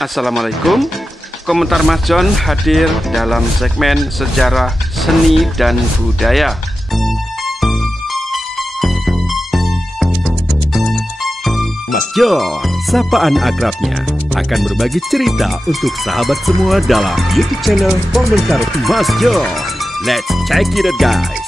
Assalamualaikum. Komentar Mas John hadir dalam segmen sejarah seni dan budaya. Mas John, sapaan akrabnya, akan berbagi cerita untuk sahabat semua dalam YouTube channel Komentar Mas John. Let's check it out, guys.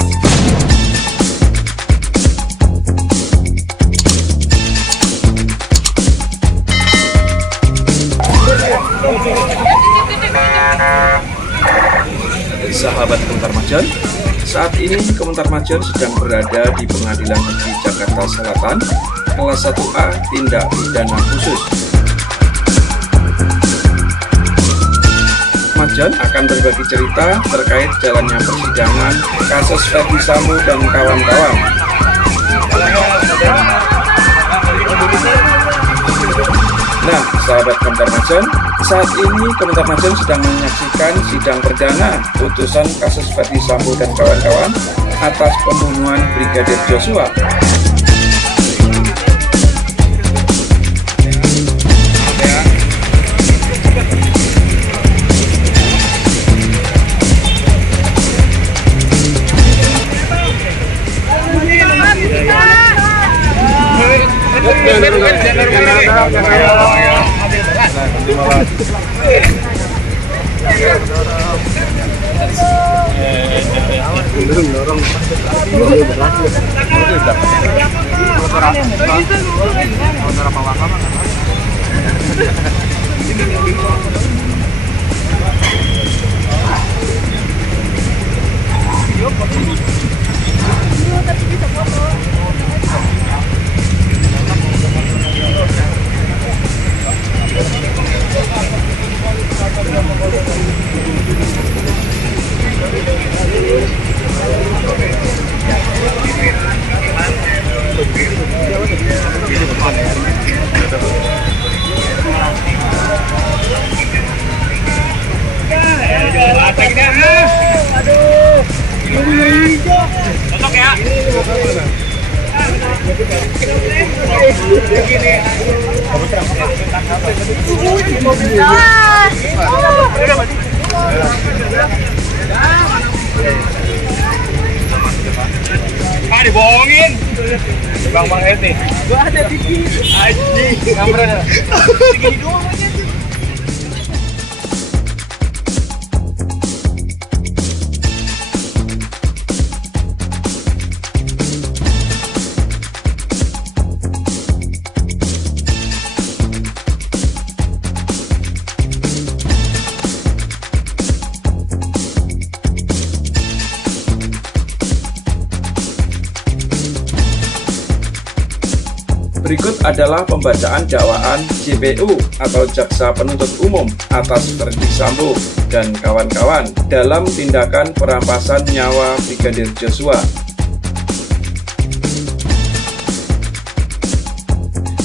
Sahabat Komentar Mas John, saat ini Komentar Mas John sedang berada di Pengadilan Negeri Jakarta Selatan, kelas 1A tindak pidana khusus. Mas John akan berbagi cerita terkait jalannya persidangan kasus Ferdy Sambo dan kawan-kawan. Nah, sahabat Komentar Mas John, saat ini Komentar Mas John sedang menyaksikan sidang perdana putusan kasus Ferdy Sambo dan kawan-kawan atas pembunuhan Brigadir Joshua. Cocok ya. Dibohongin. Bang Eti. Gua ada TV. Anjing, kameranya. Segini doang aja. Berikut adalah pembacaan dakwaan JPU atau Jaksa Penuntut Umum atas Ferdy Sambo dan kawan-kawan dalam tindakan perampasan nyawa Brigadir Joshua.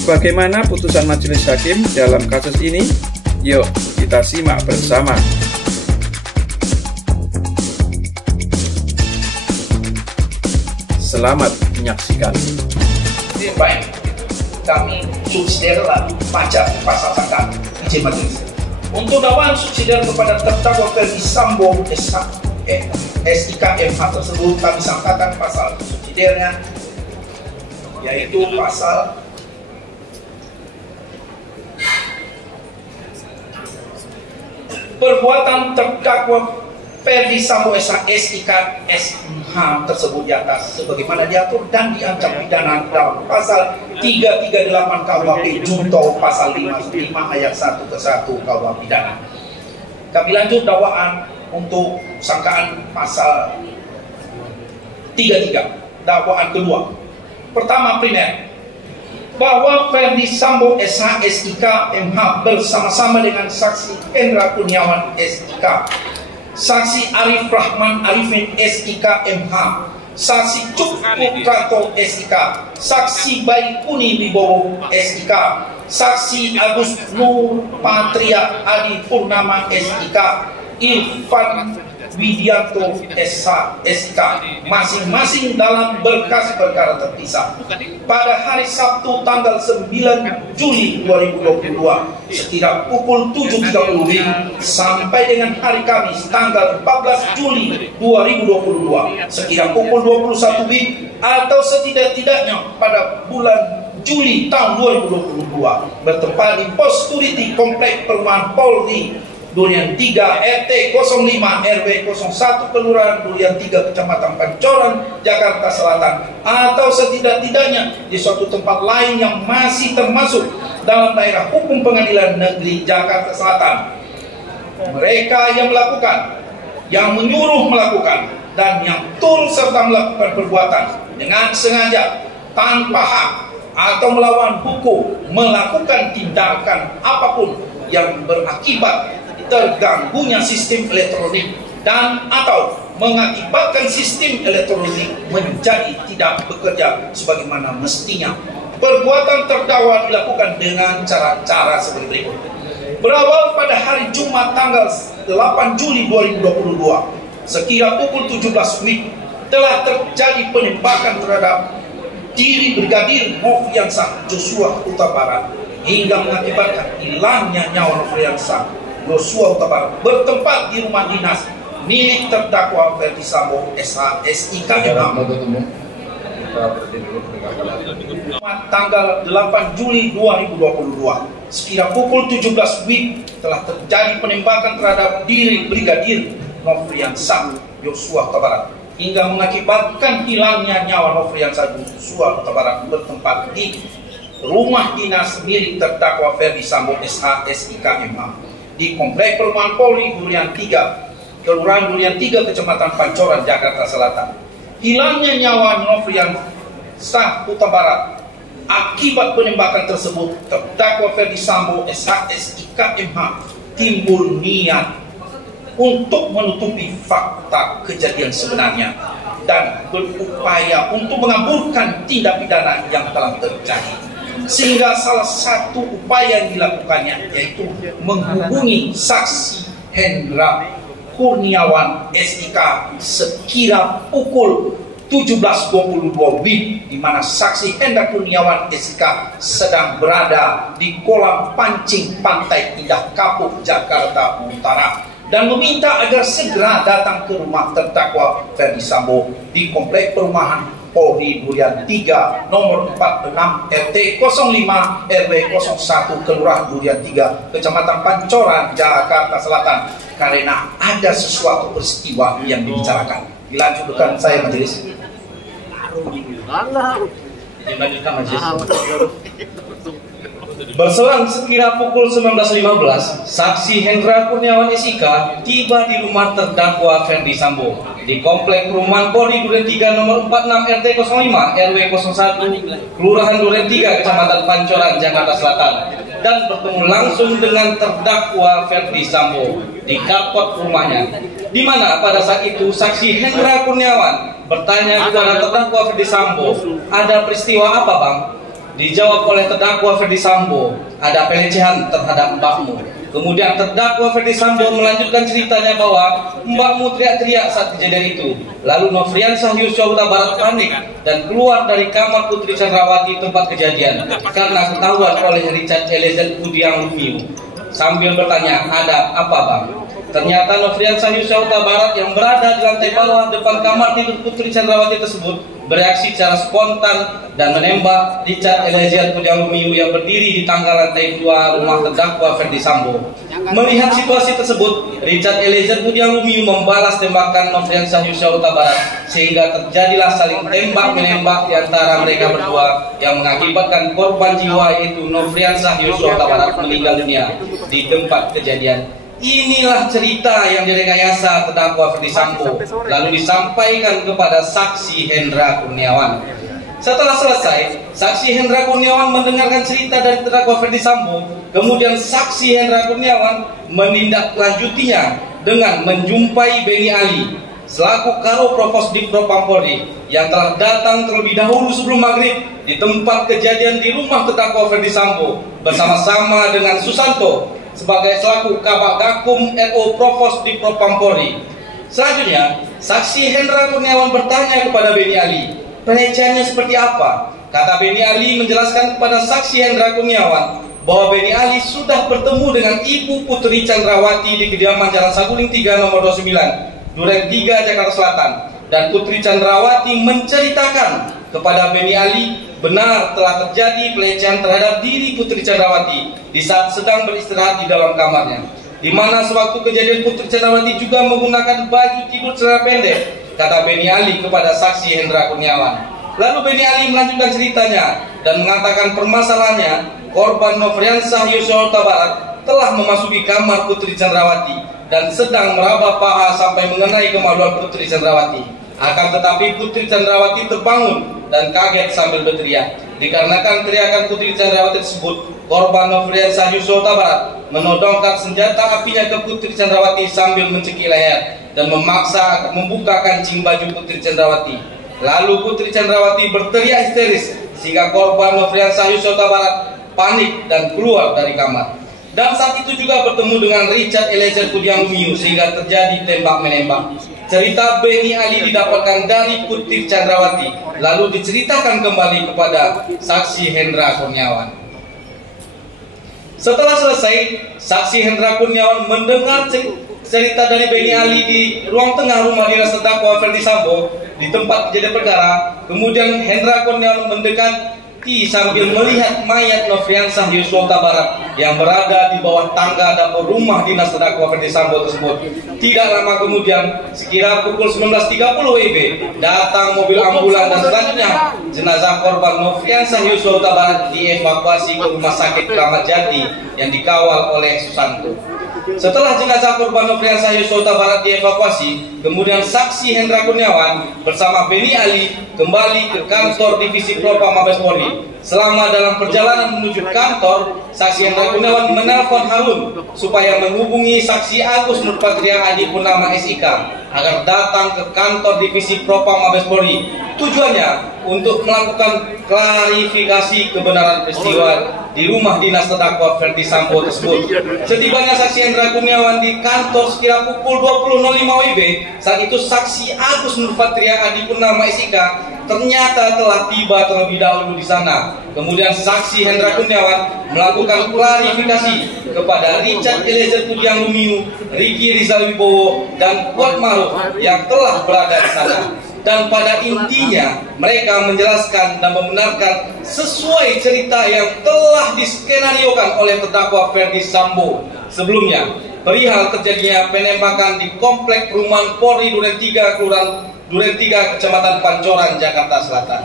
Bagaimana putusan majelis hakim dalam kasus ini? Yuk kita simak bersama. Selamat menyaksikan. Baik, kami subsidiar baca pasal sangkaan izin majelis. Untuk dakwaan subsidiar kepada terdakwa Ferdy Sambo SIK MH tersebut kami sangkakan pasal subsidiarnya, yaitu pasal perbuatan terdakwa Ferdy Sambo SIK MH tersebut di atas sebagaimana diatur dan diancam pidana dalam pasal 338 KUHP junto pasal 55 ayat 1 ke 1 KUH pidana. Kami lanjut dakwaan untuk sangkaan pasal 33. Dakwaan kedua. Pertama, primer bahwa Ferdy Sambo SIK MH bersama-sama dengan saksi Hendra Kurniawan SIK, saksi Arif Rahman Arifin SIK MH, saksi Cuk Putranto SIK, saksi Baikuni Wibowo SIK, saksi Agus Nur Patria Adi Purnama SIK, Irfan Widianto SH SK masing-masing dalam berkas perkara terpisah pada hari Sabtu tanggal 9 Juli 2022 sekira pukul 7.30 sampai dengan hari Kamis tanggal 14 Juli 2022 sekira pukul 21 atau setidak-tidaknya pada bulan Juli tahun 2022 bertempat di pos security Komplek Perumahan Polri Durian 3 RT 05 RW 01 Kelurahan Durian 3 Kecamatan Pancoran Jakarta Selatan atau setidak-tidaknya di suatu tempat lain yang masih termasuk dalam daerah hukum Pengadilan Negeri Jakarta Selatan. Mereka yang melakukan, yang menyuruh melakukan, dan yang turut serta melakukan perbuatan dengan sengaja, tanpa hak atau melawan hukum melakukan tindakan apapun yang berakibat terganggunya sistem elektronik dan atau mengakibatkan sistem elektronik menjadi tidak bekerja sebagaimana mestinya. Perbuatan terdakwa dilakukan dengan cara-cara seperti berikut. Berawal pada hari Jumat tanggal 8 Juli 2022 sekira pukul 17 WIB telah terjadi penembakan terhadap diri Brigadir Nofriansah Joshua Huta Barat hingga mengakibatkan hilangnya nyawa Nofriansah Joshua Huta Barat bertempat di rumah dinas milik terdakwa Ferdi Sambo SH SIK tanggal 8 Juli 2022 sekira pukul 17 WIB telah terjadi penembakan terhadap diri Brigadir Nofriansah Joshua Huta Barat hingga mengakibatkan hilangnya nyawa Nofriansah Joshua Huta Barat bertempat di rumah dinas milik terdakwa Ferdi Sambo SH SIK di Komplek Perumahan Polri Durian 3 Kelurahan Durian 3 Kecamatan Pancoran Jakarta Selatan. Hilangnya nyawa Nofriansah Huta Barat akibat penembakan tersebut terdakwa Ferdi Sambo SH SIK timbul niat untuk menutupi fakta kejadian sebenarnya dan berupaya untuk mengaburkan tindak pidana yang telah terjadi. Sehingga salah satu upaya yang dilakukannya yaitu menghubungi saksi Hendra Kurniawan SIK sekira pukul 17.22 WIB di mana saksi Hendra Kurniawan SIK sedang berada di kolam pancing Pantai Indah Kapuk Jakarta Utara dan meminta agar segera datang ke rumah terdakwa Ferdi Sambo di Komplek Perumahan Polri Durian 3 nomor 46 RT 05 RW 01 Kelurahan Durian 3 Kecamatan Pancoran Jakarta Selatan karena ada sesuatu peristiwa yang dibicarakan. Dilanjutkan saya majelis. Dilanjutkan majelis. Berselang sekira pukul 19.15, saksi Hendra Kurniawan SIK tiba di rumah terdakwa Ferdi Sambo di Komplek Perumahan Polri Durian 3 nomor 46 RT 05 RW 01 Kelurahan Durian 3 Kecamatan Pancoran Jakarta Selatan dan bertemu langsung dengan terdakwa Ferdi Sambo di karpot rumahnya, di mana pada saat itu saksi Hendra Kurniawan bertanya kepada terdakwa Ferdi Sambo, ada peristiwa apa bang? Dijawab oleh terdakwa Ferdi Sambo, ada pelecehan terhadap mbakmu. Kemudian terdakwa Ferdi Sambo melanjutkan ceritanya bahwa mbakmu teriak-teriak saat kejadian itu. Lalu Nofriansah Joshua Huta Barat panik dan keluar dari kamar Putri Chandrawati tempat kejadian karena ketahuan oleh Richard Eliezer Budiang Lumiu. Sambil bertanya, ada apa bang? Ternyata Nofriansah Joshua Huta Barat yang berada di lantai bawah depan kamar tidur Putri Chandrawati tersebut bereaksi secara spontan dan menembak Richard Eliezer Budiang Lumiu yang berdiri di tangga lantai 2 rumah terdakwa Ferdi Sambo. Melihat situasi tersebut, Richard Eliezer Budiang Lumiu membalas tembakan Nofriansah Joshua Huta Barat sehingga terjadilah saling tembak-menembak di antara mereka berdua yang mengakibatkan korban jiwa yaitu Nofriansah Joshua Huta Barat meninggal dunia di tempat kejadian. Inilah cerita yang direkayasa terdakwa Ferdi Sambo lalu disampaikan kepada saksi Hendra Kurniawan. Setelah selesai, saksi Hendra Kurniawan mendengarkan cerita dari terdakwa Ferdi Sambo. Kemudian saksi Hendra Kurniawan menindaklanjutinya dengan menjumpai Beni Ali selaku Karo Provos Dippropam Polri yang telah datang terlebih dahulu sebelum maghrib di tempat kejadian di rumah terdakwa Ferdi Sambo bersama-sama dengan Susanto sebagai selaku Kabak Gakum RO Provos Dippropam Polri. Selanjutnya, saksi Hendra Kurniawan bertanya kepada Beni Ali, pelecehannya seperti apa? Kata Beni Ali menjelaskan kepada saksi Hendra Kurniawan bahwa Beni Ali sudah bertemu dengan Ibu Putri Chandrawati di kediaman Jalan Saguling 3 nomor 29, Duren 3, Jakarta Selatan. Dan Putri Chandrawati menceritakan kepada Beni Ali benar telah terjadi pelecehan terhadap diri Putri Chandrawati di saat sedang beristirahat di dalam kamarnya, di mana sewaktu kejadian Putri Chandrawati juga menggunakan baju tidur celana pendek, kata Beni Ali kepada saksi Hendra Kurniawan. Lalu Beni Ali melanjutkan ceritanya dan mengatakan permasalahannya, korban Nofriansah Yosua Huta Barat telah memasuki kamar Putri Chandrawati dan sedang meraba paha sampai mengenai kemaluan Putri Chandrawati. Akan tetapi Putri Chandrawati terbangun dan kaget sambil berteriak. Dikarenakan teriakan Putri Chandrawati tersebut, korban Nofriansah Yosua Huta Barat menodongkan senjata apinya ke Putri Chandrawati sambil mencekik leher dan memaksa membuka kancing baju Putri Chandrawati. Lalu Putri Chandrawati berteriak histeris sehingga korban Nofriansah Yosua Huta Barat panik dan keluar dari kamar. Dan saat itu juga bertemu dengan Richard Eliezer Pudiang Lumiu sehingga terjadi tembak-menembak. Cerita Beni Ali didapatkan dari Putri Chandrawati lalu diceritakan kembali kepada saksi Hendra Kurniawan. Setelah selesai, saksi Hendra Kurniawan mendengar cerita dari Beni Ali di ruang tengah rumah dinas terdakwa Ferdi Sambo di tempat kejadian perkara. Kemudian Hendra Kurniawan mendekati sambil melihat mayat Nofriansah Yosua Huta Barat yang berada di bawah tangga dapur rumah dinas terdakwa Ferdi Sambo tersebut. Tidak lama kemudian, sekira pukul 19.30 WIB, datang mobil ambulan dan selanjutnya jenazah korban Nofriansah Yosua Huta Barat dievakuasi ke Rumah Sakit Kramat Jati yang dikawal oleh Susanto. Setelah jenazah korban Nofriansah Yosua Huta Barat dievakuasi, kemudian saksi Hendra Kurniawan bersama Beni Ali kembali ke kantor Divisi Propam Mabes Polri. Selama dalam perjalanan menuju kantor, saksi Hendra Kurniawan menelpon Harun supaya menghubungi saksi Agus Nurpatria Adi Purnama SIK agar datang ke kantor Divisi Propam Mabes Polri. Tujuannya untuk melakukan klarifikasi kebenaran peristiwa di rumah dinas terdakwa Ferdi Sambo tersebut. Setibanya saksi Hendra Kurniawan di kantor sekira pukul 20.05 WIB, saat itu saksi Agus Nurpatria Adi Purnama SIK ternyata telah tiba terlebih dahulu di sana. Kemudian saksi Hendra Kurniawan melakukan klarifikasi kepada Richard Eliezer Pudiang Lumiu, Ricky Rizal Wibowo, dan Kuat Maruf yang telah berada di sana. Dan pada intinya mereka menjelaskan dan membenarkan sesuai cerita yang telah diskenariokan oleh terdakwa Ferdi Sambo sebelumnya perihal terjadinya penembakan di komplek perumahan Polri Duren 3, Kelurahan Duren 3, Kecamatan Pancoran, Jakarta Selatan.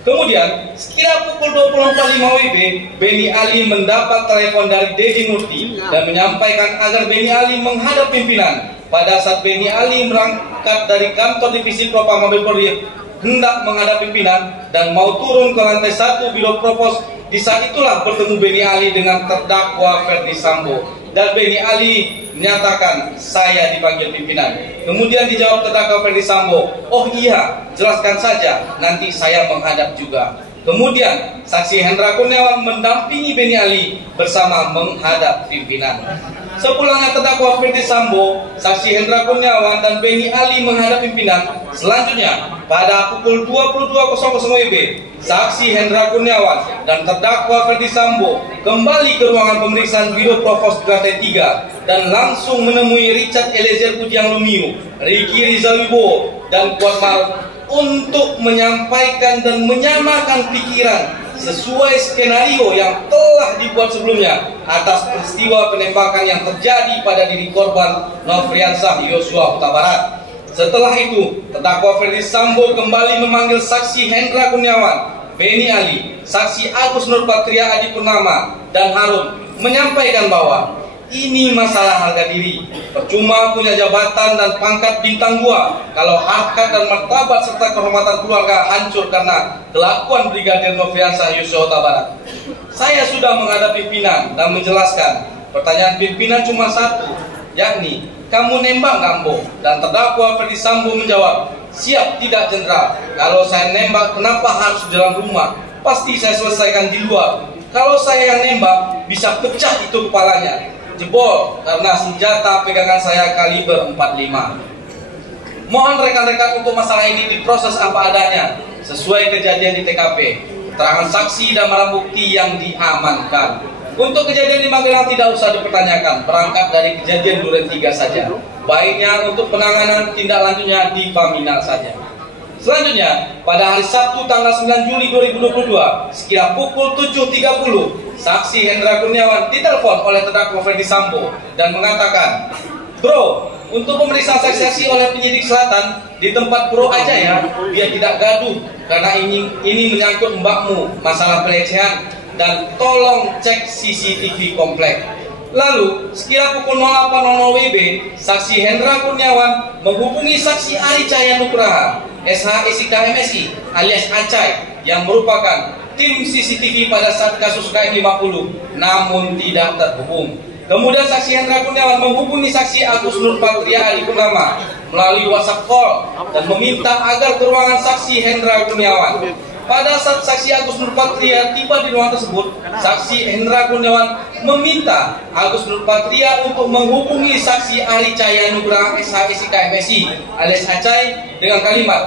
Kemudian sekira pukul 24.05 WIB, Beni Ali mendapat telepon dari Dedi Murti dan menyampaikan agar Beni Ali menghadap pimpinan. Pada saat Beni Ali berangkat dari kantor Divisi Propam Mabes Polri hendak menghadap pimpinan dan mau turun ke lantai 1 Biro Propos, di saat itulah bertemu Beni Ali dengan terdakwa Ferdi Sambo. Dan Beni Ali menyatakan, saya dipanggil pimpinan. Kemudian dijawab terdakwa Ferdi Sambo, oh iya, jelaskan saja, nanti saya menghadap juga. Kemudian saksi Hendra Kurniawan mendampingi Beni Ali bersama menghadap pimpinan. Sepulangnya terdakwa Ferdi Sambo, saksi Hendra Kurniawan dan Beni Ali menghadap pimpinan. Selanjutnya pada pukul 22.00 WIB, saksi Hendra Kurniawan dan terdakwa Ferdi Sambo kembali ke ruangan pemeriksaan Biro Provos di lantai 3 dan langsung menemui Richard Eliezer Pudiang Lumiu, Ricky Rizal Wibowo, dan Kuat Maruf untuk menyampaikan dan menyamakan pikiran sesuai skenario yang telah dibuat sebelumnya atas peristiwa penembakan yang terjadi pada diri korban Nofriansah Yosua Huta Barat. Setelah itu, terdakwa Ferdi Sambo kembali memanggil saksi Hendra Kurniawan, Beni Ali, saksi Agus Nurpatria Adi Purnama, dan Harun menyampaikan bahwa ini masalah harga diri. Percuma punya jabatan dan pangkat bintang 2 kalau harkat dan martabat serta kehormatan keluarga hancur karena kelakuan Brigadir Nofriansah Yosua Huta Barat. Saya sudah menghadap pimpinan dan menjelaskan. Pertanyaan pimpinan cuma satu, yakni, kamu nembak nggak, Mbo? Dan terdakwa Ferdi Sambo menjawab, siap tidak jenderal. Kalau saya nembak, kenapa harus di dalam rumah? Pasti saya selesaikan di luar. Kalau saya yang nembak, bisa pecah itu kepalanya. Jebol karena senjata pegangan saya kaliber 45. Mohon rekan-rekan untuk masalah ini diproses apa adanya sesuai kejadian di TKP, keterangan saksi dan barang bukti yang diamankan. Untuk kejadian di Magelang tidak usah dipertanyakan, berangkat dari kejadian Duren 3 saja. Baiknya untuk penanganan tindak lanjutnya di Paminal saja. Selanjutnya, pada hari Sabtu tanggal 9 Juli 2022, sekira pukul 7.30, saksi Hendra Kurniawan ditelepon oleh terdakwa Ferdi Sambo dan mengatakan, "Bro, untuk pemeriksaan saksi oleh penyidik selatan di tempat bro aja ya, biar tidak gaduh karena ini menyangkut mbakmu masalah pelecehan dan tolong cek CCTV komplek." Lalu, sekira pukul 08.00 WIB, saksi Hendra Kurniawan menghubungi saksi Ari Cahaya Nugraha, SH/SIK MSI alias Acai, yang merupakan tim CCTV pada saat kasus KM50, namun tidak terhubung. Kemudian saksi Hendra Kurniawan menghubungi saksi Agus Nurpatria Adipurnama melalui WhatsApp call dan meminta agar ke ruangan saksi Hendra Kurniawan. Pada saat saksi Agus Nurpatria tiba di ruangan tersebut, saksi Hendra Kurniawan meminta Agus Nurpatria untuk menghubungi saksi Ari Cahaya Nugraha SH/SIK MSI alias Acai dengan kalimat,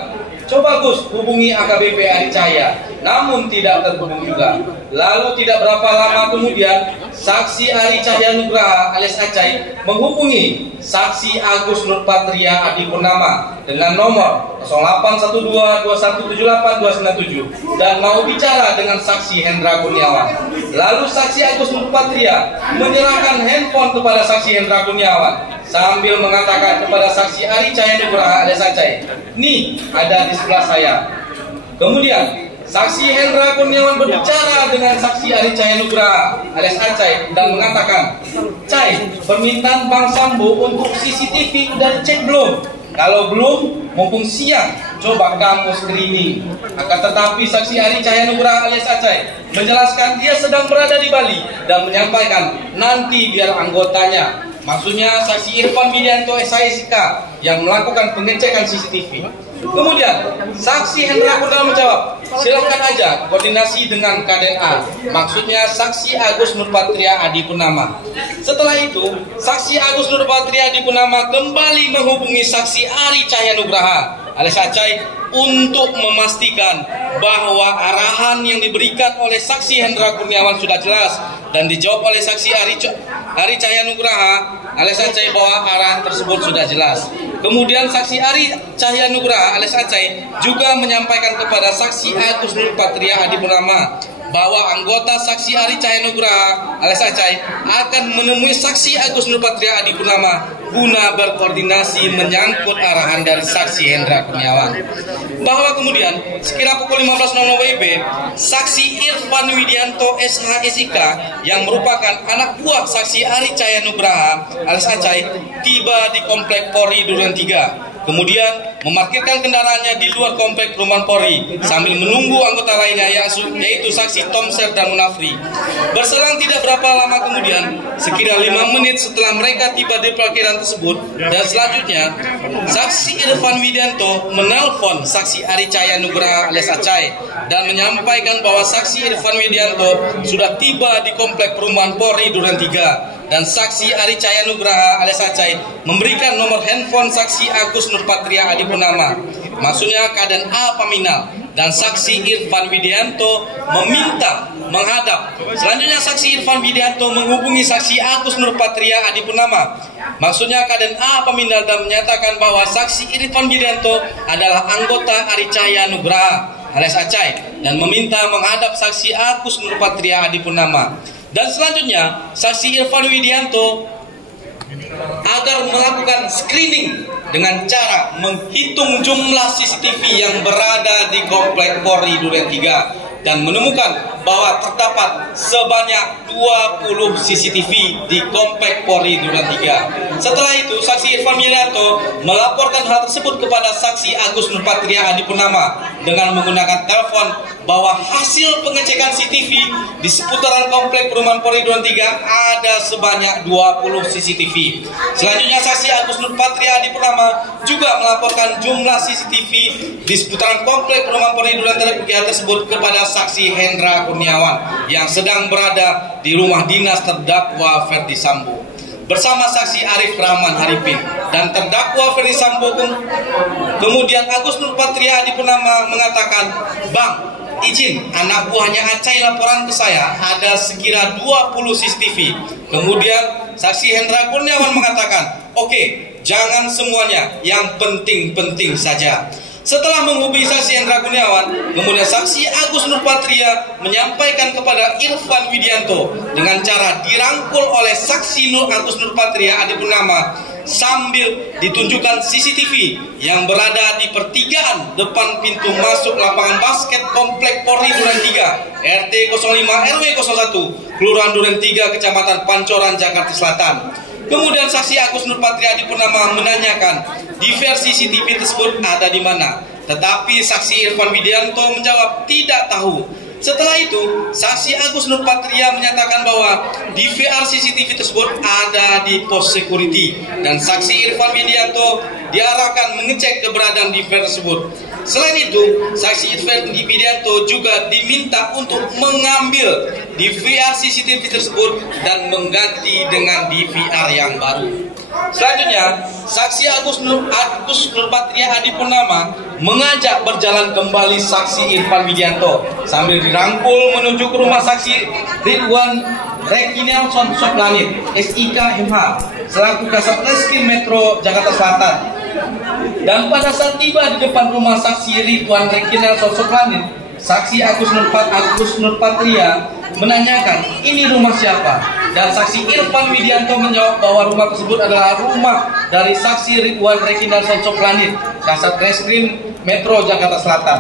"Coba Gus hubungi AKBP Ari Cahaya," namun tidak terhubung juga. Lalu tidak berapa lama kemudian, saksi Ari Cahaya Nugraha alias Acai menghubungi saksi Agus Nurpatria Adipurnama dengan nomor 081221782997 dan mau bicara dengan saksi Hendra Kurniawan. Lalu saksi Agus Nurpatria menyerahkan handphone kepada saksi Hendra Kurniawan sambil mengatakan kepada saksi Ari Cahaya Nugraha alias Acai, "Nih, ada di sebelah saya." Kemudian saksi Hendra Kurniawan berbicara dengan saksi Ari Cahaya Nugraha alias Acai dan mengatakan, "Cai, permintaan Bang Sambo untuk CCTV udah dicek belum? Kalau belum, mumpung siang, coba kamu screening." Akan tetapi saksi Ari Cahaya Nugraha alias Acai menjelaskan dia sedang berada di Bali dan menyampaikan nanti biar anggotanya, maksudnya saksi Irfan Widianto SH/SIK yang melakukan pengecekan CCTV. Kemudian saksi Hendra Kurniawan menjawab, "Silakan aja koordinasi dengan KDNA," maksudnya saksi Agus Nurpatria Adipurnama. Setelah itu, saksi Agus Nurpatria Adipurnama kembali menghubungi saksi Ari Cahaya Nugraha alias Acai untuk memastikan bahwa arahan yang diberikan oleh saksi Hendra Kurniawan sudah jelas dan dijawab oleh saksi Ari Cahaya Nugraha alias Acai bahwa arahan tersebut sudah jelas. Kemudian saksi Ari Cahaya Nugraha alias Acai juga menyampaikan kepada saksi Agus Nurpatria Adipurnama bahwa anggota saksi Ari Cahaya Nugraha alias Acai akan menemui saksi Agus Nurpatria Adipurnama guna berkoordinasi menyangkut arahan dari saksi Hendra Kurniawan. Bahwa kemudian sekira pukul 15.00 WIB, saksi Irfan Widianto SH/SIK yang merupakan anak buah saksi Ari Cahaya Nugraha alias Acai tiba di komplek Polri Duren 3. Kemudian memarkirkan kendaraannya di luar komplek perumahan Polri sambil menunggu anggota lainnya yaitu saksi Tomser dan Munafri. Berselang tidak berapa lama kemudian, sekira 5 menit setelah mereka tiba di parkiran tersebut, dan selanjutnya saksi Irfan Widianto menelpon saksi Ari Cahaya Nugraha alias Acai dan menyampaikan bahwa saksi Irfan Widianto sudah tiba di komplek perumahan Polri Duren 3. Dan saksi Ari Cahaya Nugraha alias Acai memberikan nomor handphone saksi Agus Nurpatria Adipurnama, maksudnya KDNA Paminal, dan saksi Irfan Widianto meminta menghadap. Selanjutnya saksi Irfan Widianto menghubungi saksi Agus Nurpatria Adipurnama, maksudnya KDNA Paminal, dan menyatakan bahwa saksi Irfan Widianto adalah anggota Ari Cahaya Nugraha alias Acai dan meminta menghadap saksi Agus Nurpatria Adipurnama. Dan selanjutnya, saksi Irfan Widianto agar melakukan screening dengan cara menghitung jumlah CCTV yang berada di komplek Polri Duren 3 dan menemukan bahwa terdapat sebanyak 20 CCTV di komplek Polri Duren 3. Setelah itu, saksi Irfan Widianto melaporkan hal tersebut kepada saksi Agus Nurpatria Adipurnama dengan menggunakan telepon bahwa hasil pengecekan CCTV di seputaran komplek perumahan Polri Duren 3 ada sebanyak 20 CCTV. Selanjutnya, saksi Agus Nurpatria Adipurnama juga melaporkan jumlah CCTV di seputaran komplek perumahan Polri Duren 3 tersebut kepada saksi Hendra Kurniawan yang sedang berada di rumah dinas terdakwa Ferdi Sambo. bersama saksi Arif Rahman Haripin dan terdakwa Ferdi Sambo. Kemudian Agus Nurpatria Adipurnama mengatakan, "Bang, izin, anak buahnya Acai laporan ke saya ada sekira 20 CCTV. Kemudian saksi Hendra Kurniawan mengatakan, "Oke, jangan semuanya, yang penting-penting saja." Setelah menghubungi saksi Hendra Kurniawan, kemudian saksi Agus Nurpatria menyampaikan kepada Irfan Widianto dengan cara dirangkul oleh saksi Agus Nurpatria Adipurnama sambil ditunjukkan CCTV yang berada di pertigaan depan pintu masuk lapangan basket Komplek Polri Duren 3, RT 05 RW 01, Kelurahan Duren 3, Kecamatan Pancoran, Jakarta Selatan. Kemudian saksi Agus Nurpatria Adipurnama menanyakan DVR CCTV tersebut ada di mana. Tetapi saksi Irfan Widianto menjawab tidak tahu. Setelah itu, saksi Agus Nurpatria menyatakan bahwa DVR CCTV tersebut ada di pos security dan saksi Irfan Widianto diarahkan mengecek keberadaan DVR tersebut. Selain itu, saksi Irfan Widianto juga diminta untuk mengambil DVR CCTV tersebut dan mengganti dengan DVR yang baru. Selanjutnya, saksi Agus Nurpatria Adipurnama mengajak berjalan kembali saksi Irfan Widianto sambil dirangkul menuju ke rumah saksi Ridwan Rekinelson Soplanit, SIK MH, selaku Kasat Reskrim Metro Jakarta Selatan. Dan pada saat tiba di depan rumah saksi Ridwan Rekinelson Soplanit, saksi Agus Nurpatria menanyakan, "Ini rumah siapa?" Dan saksi Irfan Widianto menjawab bahwa rumah tersebut adalah rumah dari saksi Ridwan Rekinelson Soplanit, Kasat Reskrim Metro Jakarta Selatan.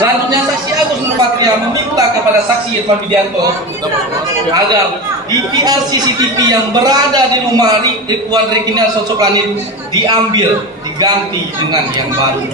Selanjutnya saksi Agus Nurpatria meminta kepada saksi Irfan Widianto agar DVR CCTV yang berada di rumah Ridwan Rekinelson Soplanit diambil, diganti dengan yang baru.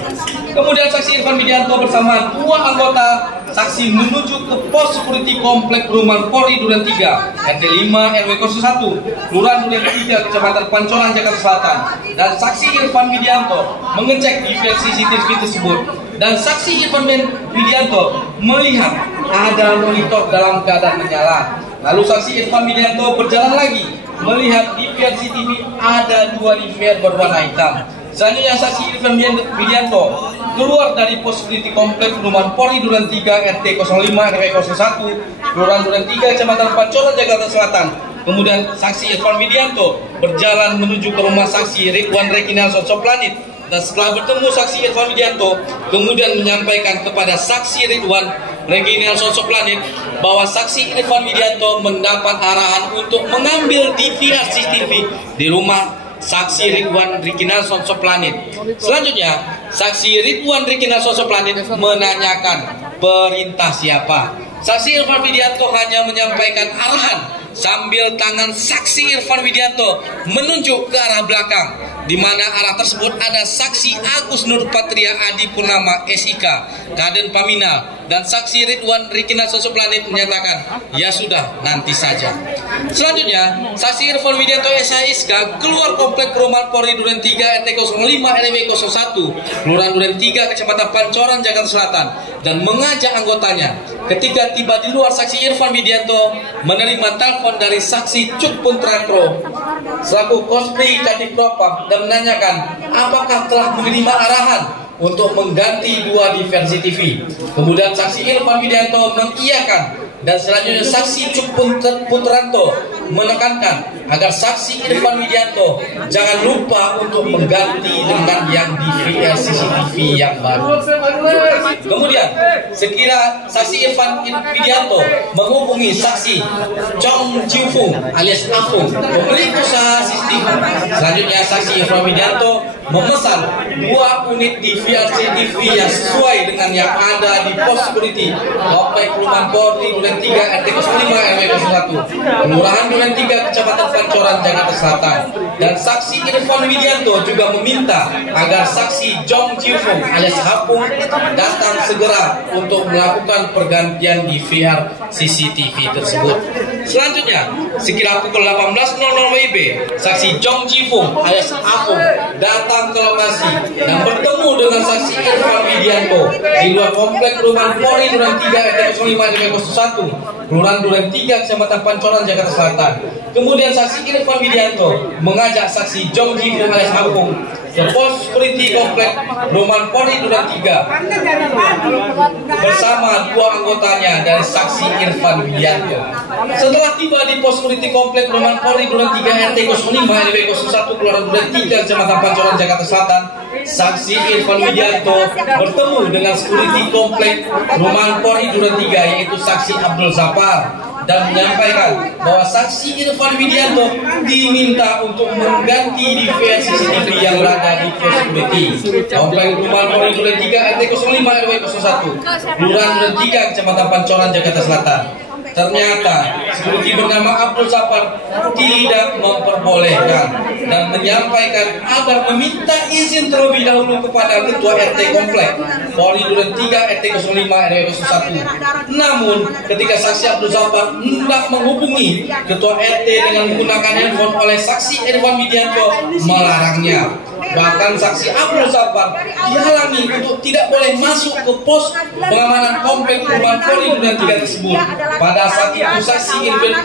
Kemudian saksi Irfan Widianto bersama dua anggota saksi menuju ke pos security Komplek Perumahan Polri Duren 3, RT 5 RW 01, Kelurahan Duren 3, Kecamatan Pancoran, Jakarta Selatan. Dan saksi Irfan Widianto mengecek DVR CCTV tersebut. Dan saksi Irfan Widianto melihat ada monitor dalam keadaan menyala. Lalu saksi Irfan Widianto berjalan lagi melihat DVR CCTV ada 2 DVR berwarna hitam. Selanjutnya saksi Irfan Widianto keluar dari pos security Komplek Perumahan Polri Duren 3, RT 05 RW 01, Kelurahan Duren 3, Kecamatan Pancoran, Jakarta Selatan. Kemudian saksi Irfan Widianto berjalan menuju ke rumah saksi Ridwan Rekinelson Soplanit. Dan setelah bertemu saksi Irfan Widianto, kemudian menyampaikan kepada saksi Ridwan Rekinelson Soplanit bahwa saksi Irfan Widianto mendapat arahan untuk mengambil DVR CCTV di rumah saksi Ridwan Rekinelson Soplanit. Selanjutnya, saksi Ridwan Rekinelson Soplanit menanyakan perintah siapa. Saksi Irfan Widianto hanya menyampaikan arahan sambil tangan saksi Irfan Widianto menunjuk ke arah belakang, di mana arah tersebut ada saksi Agus Nurpatria Adipurnama SIK, Kaden Paminal, dan saksi Ridwan Rekinelson Soplanit menyatakan, "Ya sudah, nanti saja." Selanjutnya, saksi Irfan Widianto SIK keluar Komplek Perumahan Polri Duren 3, RT 05 RW 01, Kelurahan Duren 3, Kecamatan Pancoran, Jakarta Selatan, dan mengajak anggotanya. Ketika tiba di luar, saksi Irfan Widianto menerima telepon dari saksi Cuk Puntratro selaku Kospri Kadif Propam dan menanyakan apakah telah menerima arahan untuk mengganti 2 DVR CCTV. Kemudian saksi Irfan Widianto mengiyakan, dan selanjutnya saksi Cuk Puntranto menekankan agar saksi Irfan Widianto jangan lupa untuk mengganti dengan yang DVR CCTV yang baru. Kemudian sekira saksi Irfan Widianto menghubungi saksi Chong Jiufung alias Afung, pemilik usaha CCTV. Selanjutnya saksi Irfan Widianto memesan 2 unit DVR CCTV yang sesuai dengan yang ada di pos security Komplek Perumahan Polri Duren 3, RT 05 RW 01, Kelurahan Duren 3, Kecamatan Pancoran, Jakarta Selatan. Dan saksi Irfan Widianto juga meminta agar saksi Jong Jiufung alias Hapung datang segera untuk melakukan pergantian DVR CCTV tersebut. Selanjutnya, sekitar pukul 18.00 WIB, saksi Jong Ji-fung alias Apung datang ke lokasi dan bertemu dengan saksi Irfan Widianto di luar komplek perumahan Polri Duren 3 RT 05 RW 01 Kelurahan Duren 3 Kecamatan Pancoran Jakarta Selatan. Kemudian saksi Irfan Widianto mengajak saksi Jong Ji-fung alias Apung ke pos security komplek perumahan Polri Duren 3 bersama dua anggotanya dari saksi Irfan Widianto. Setelah tiba di pos security komplek perumahan Polri Duren 3 RT 05 RW 01 Kelurahan Duren 3 Kecamatan Pancoran Jakarta Selatan, saksi Irfan Widianto bertemu dengan security komplek perumahan Polri Duren 3 yaitu saksi Abdul Zafar dan menyampaikan bahwa saksi Irfan Widianto diminta untuk mengganti DVR CCTV yang berada di pos security komplek perumahan Polri Duren 3 RT 05 RW 01 Kelurahan Duren 3 Kecamatan Pancoran Jakarta Selatan. Ternyata security bernama Abdul Zafar tidak memperbolehkan dan menyampaikan agar meminta izin terlebih dahulu kepada ketua RT komplek Polri Duren 3 RT 05 RW 01. Namun ketika saksi Abdul Zafar hendak menghubungi ketua RT dengan menggunakan handphone oleh saksi Irfan Widianto melarangnya. Bahkan saksi Abdul Zafar dihalangi untuk tidak boleh masuk ke pos pengamanan komplek perumahan Polri Duren 3 tersebut. Pada saat itu saksi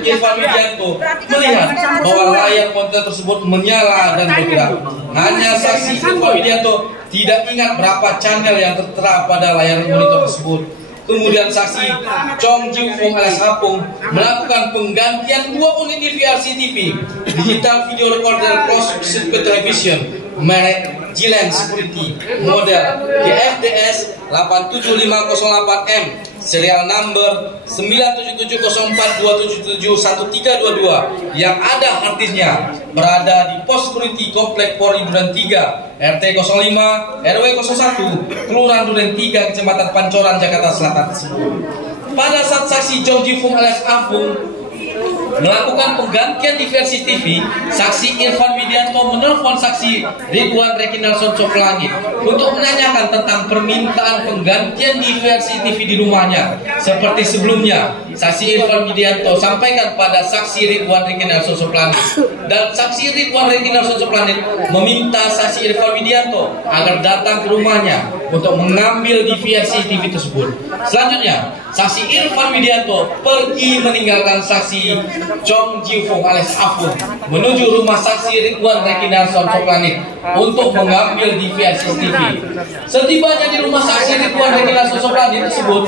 Irfan Widianto melihat bahwa layar monitor tersebut menyala dan bergerak. Hanya saksi Irfan Widianto tidak ingat berapa channel yang tertera pada layar monitor tersebut. Kemudian saksi Jong Ji-fung alias Apung melakukan penggantian 2 unit DVR CCTV digital video recorder closed circuit television merek Jilen Security model GFDS 87508M serial number 9770427711322 yang ada harddisknya berada di pos security komplek Polri Duren 3 RT 05 RW 01 Kelurahan Duren 3 Kecamatan Pancoran Jakarta Selatan tersebut. Pada saat saksi Jong Ji-fung alias Apung melakukan penggantian DVR CCTV, saksi Irfan Widianto menelpon saksi Ridwan Rekinalson Soplangit untuk menanyakan tentang permintaan penggantian DVR CCTV di rumahnya. Seperti sebelumnya, saksi Irfan Widianto sampaikan pada saksi Ridwan Rekinalson Soplangit dan saksi Ridwan Rekinalson Soplangit meminta saksi Irfan Widianto agar datang ke rumahnya untuk mengambil DVR CCTV tersebut. Selanjutnya, saksi Irfan Widianto pergi meninggalkan saksi Jong Ji-fung alias Apung menuju rumah saksi Ridwan Rekinalson Soplangit untuk mengambil DVR CCTV. Setibanya di rumah saksi Ridwan Rekinalson Soplangit tersebut,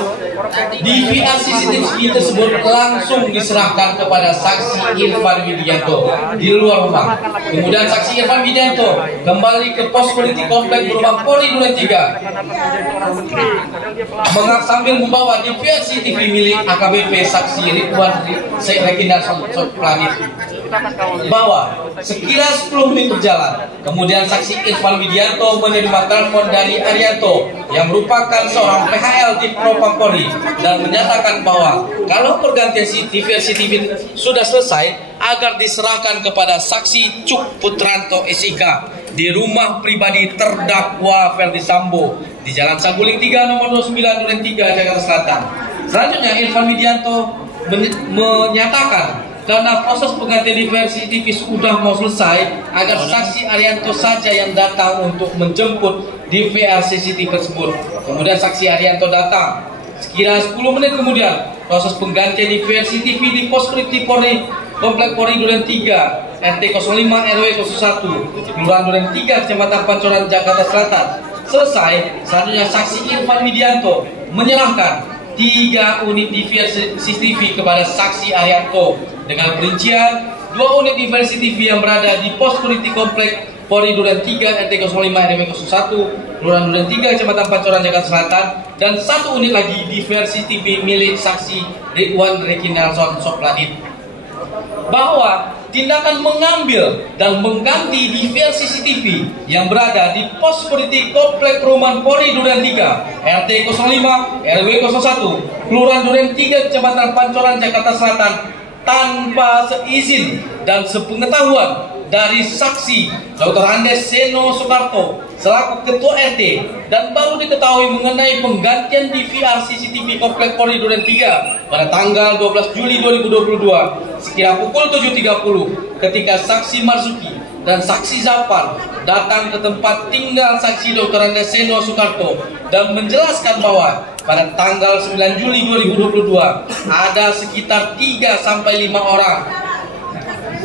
DVR CCTV tersebut langsung diserahkan kepada saksi Irfan Widianto di luar rumah. Kemudian saksi Irfan Widianto kembali ke pos security komplek perumahan Polri Duren 3 sambil membawa DVR CCTV milik AKBP saksi Ridwan Rekinalson Soplangit. Bahwa sekira 10 menit berjalan, kemudian saksi Irfan Widianto menerima telepon dari Arianto yang merupakan seorang PHL di Propam Polri dan menyatakan bahwa kalau pergantian DVR CCTV sudah selesai agar diserahkan kepada saksi Cuk Putranto SIK di rumah pribadi terdakwa Ferdi Sambo di Jalan Saguling 3 nomor 29 Duren 3 Jakarta Selatan. Selanjutnya Irfan Widianto menyatakan karena proses penggantian DVR CCTV sudah mau selesai agar saksi Arianto saja yang datang untuk menjemput DVR CCTV tersebut. Kemudian saksi Arianto datang. Sekira 10 menit kemudian proses penggantian DVR CCTV di pos security Polri komplek Polri Duren 3 RT 05 RW 01 Kelurahan Duren 3 Kecamatan Pancoran Jakarta Selatan selesai. Selanjutnya saksi Irfan Widianto menyerahkan 3 unit DVR CCTV kepada saksi Arianto dengan perincian 2 unit DVR CCTV yang berada di pos security komplek Polri Duren 3 RT 05 RW 01 Kelurahan Duren 3 Kecamatan Pancoran Jakarta Selatan dan 1 unit lagi DVR CCTV milik saksi Ridwan Rekinalson Soplangit. Bahwa tindakan mengambil dan mengganti DVR CCTV yang berada di pos security komplek perumahan Polri Duren 3 RT 05 RW 01 Kelurahan Duren 3 Kecamatan Pancoran Jakarta Selatan tanpa seizin dan sepengetahuan dari saksi Dr. Andes Seno Soekarto selaku Ketua RT, dan baru diketahui mengenai penggantian DVR CCTV Komplek Polri Duren 3 pada tanggal 12 Juli 2022 sekira pukul 7.30 ketika saksi Marzuki dan saksi Zafar datang ke tempat tinggal saksi Dr. Andes Seno Soekarto dan menjelaskan bahwa pada tanggal 9 Juli 2022 ada sekitar 3-5 orang